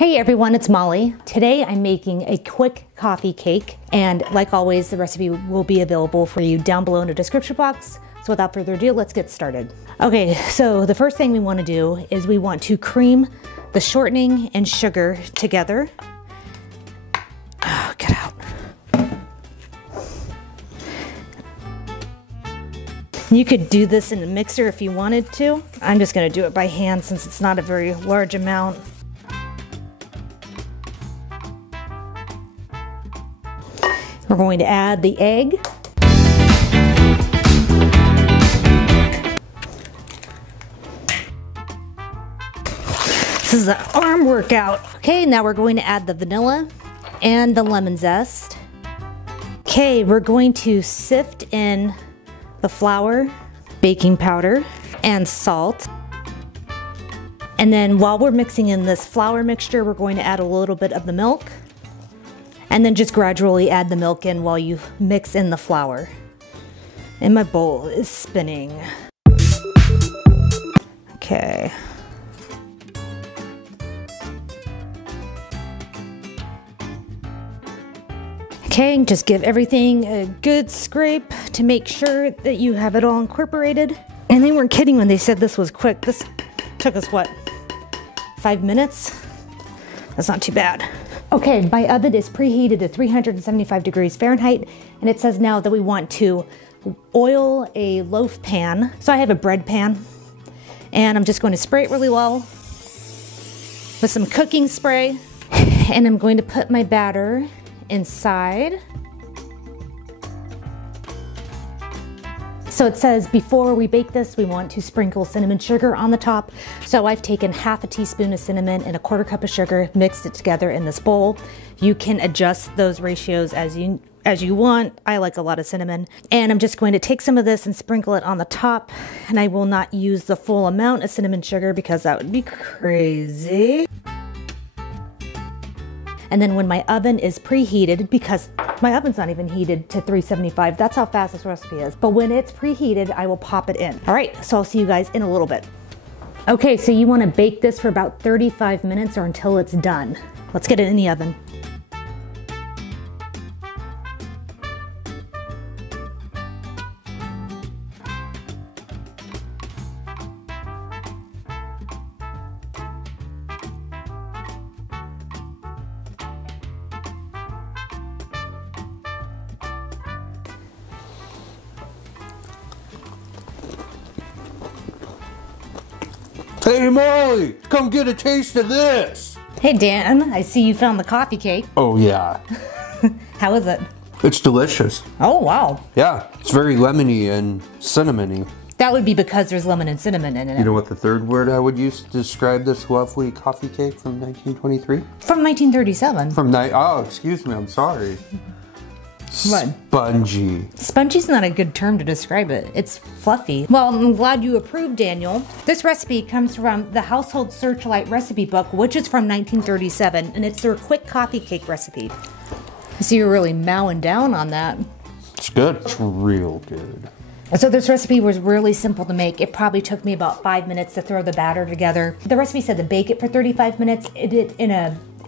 Hey everyone, it's Molly. Today I'm making a quick coffee cake, and like always, the recipe will be available for you down below in the description box. So without further ado, let's get started. Okay, so the first thing we want to do is we want to cream the shortening and sugar together. Oh, get out. You could do this in a mixer if you wanted to. I'm just going to do it by hand since it's not a very large amount. We're going to add the egg. This is an arm workout. Okay, now we're going to add the vanilla and the lemon zest. Okay, we're going to sift in the flour, baking powder, and salt. And then while we're mixing in this flour mixture, we're going to add a little bit of the milk. And then just gradually add the milk in while you mix in the flour. And my bowl is spinning. Okay. Okay, just give everything a good scrape to make sure that you have it all incorporated. And they weren't kidding when they said this was quick. This took us, what, 5 minutes? That's not too bad. Okay, my oven is preheated to 375 degrees Fahrenheit, and it says now that we want to oil a loaf pan. So I have a bread pan, and I'm just going to spray it really well with some cooking spray, and I'm going to put my batter inside. So it says before we bake this, we want to sprinkle cinnamon sugar on the top. So I've taken half a teaspoon of cinnamon and a quarter cup of sugar, mixed it together in this bowl. You can adjust those ratios as you want. I like a lot of cinnamon. And I'm just going to take some of this and sprinkle it on the top. And I will not use the full amount of cinnamon sugar because that would be crazy. And then when my oven is preheated, because my oven's not even heated to 375, that's how fast this recipe is. But when it's preheated, I will pop it in. All right, so I'll see you guys in a little bit. Okay, so you wanna bake this for about 35 minutes or until it's done. Let's get it in the oven. Hey Molly, come get a taste of this. Hey Dan, I see you found the coffee cake. Oh yeah. How is it? It's delicious. Oh wow. Yeah, it's very lemony and cinnamony. That would be because there's lemon and cinnamon in it. You know what the third word I would use to describe this lovely coffee cake from 1923? From 1937. Oh, excuse me, I'm sorry. What? Spongy. Spongy's not a good term to describe it. It's fluffy. Well, I'm glad you approved, Daniel. This recipe comes from the Household Searchlight Recipe Book, which is from 1937, and it's their quick coffee cake recipe. So you're really mowing down on that. It's good. It's real good. So this recipe was really simple to make. It probably took me about 5 minutes to throw the batter together. The recipe said to bake it for 35 minutes.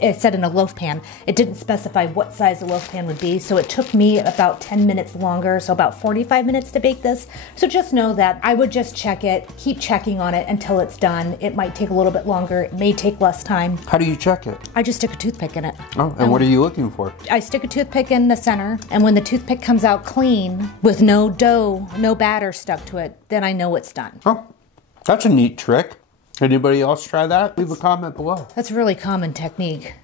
It said in a loaf pan. It didn't specify what size the loaf pan would be, so it took me about 10 minutes longer, so about 45 minutes to bake this. So just know that I would just check it, keep checking on it until it's done. It might take a little bit longer, it may take less time. How do you check it? I just stick a toothpick in it. Oh, and what are you looking for? I stick a toothpick in the center, and when the toothpick comes out clean, with no dough, no batter stuck to it, then I know it's done. Oh, that's a neat trick. Anybody else try that? Leave a comment below. That's a really common technique.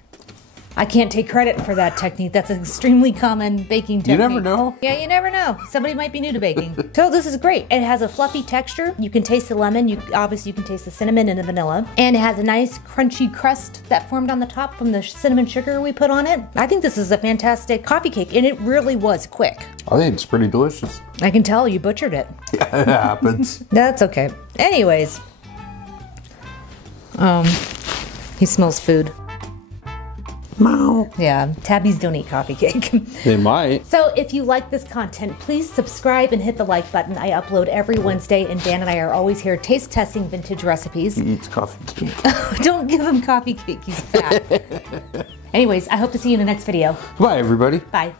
I can't take credit for that technique. That's an extremely common baking technique. You never know. Yeah, you never know. Somebody might be new to baking. So this is great. It has a fluffy texture. You can taste the lemon. Obviously you can taste the cinnamon and the vanilla. And it has a nice crunchy crust that formed on the top from the cinnamon sugar we put on it. I think this is a fantastic coffee cake, and it really was quick. I think it's pretty delicious. I can tell you butchered it. Yeah, it happens. That's okay. Anyways. He smells food. Meow. Yeah, tabbies don't eat coffee cake. They might. So if you like this content, please subscribe and hit the like button. I upload every Wednesday, and Dan and I are always here taste testing vintage recipes. He eats coffee cake. Don't give him coffee cake, he's fat. Anyways, I hope to see you in the next video. Bye, everybody. Bye.